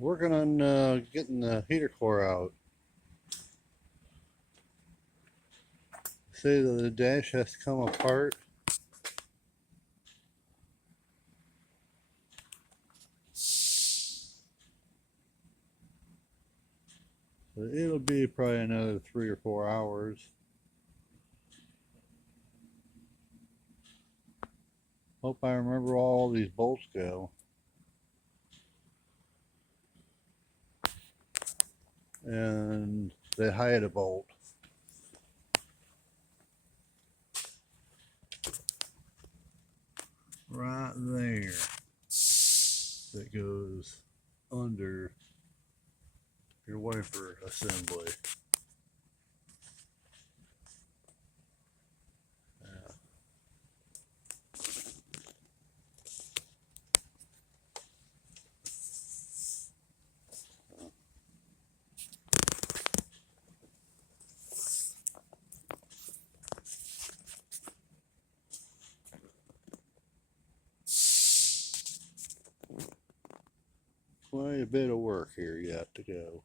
Working on getting the heater core out. See that the dash has to come apart. So it'll be probably another 3 or 4 hours. Hope I remember all these bolts go. And they hide a bolt. Right there. That goes under your wiper assembly. Yeah. Quite a bit of work here yet to go.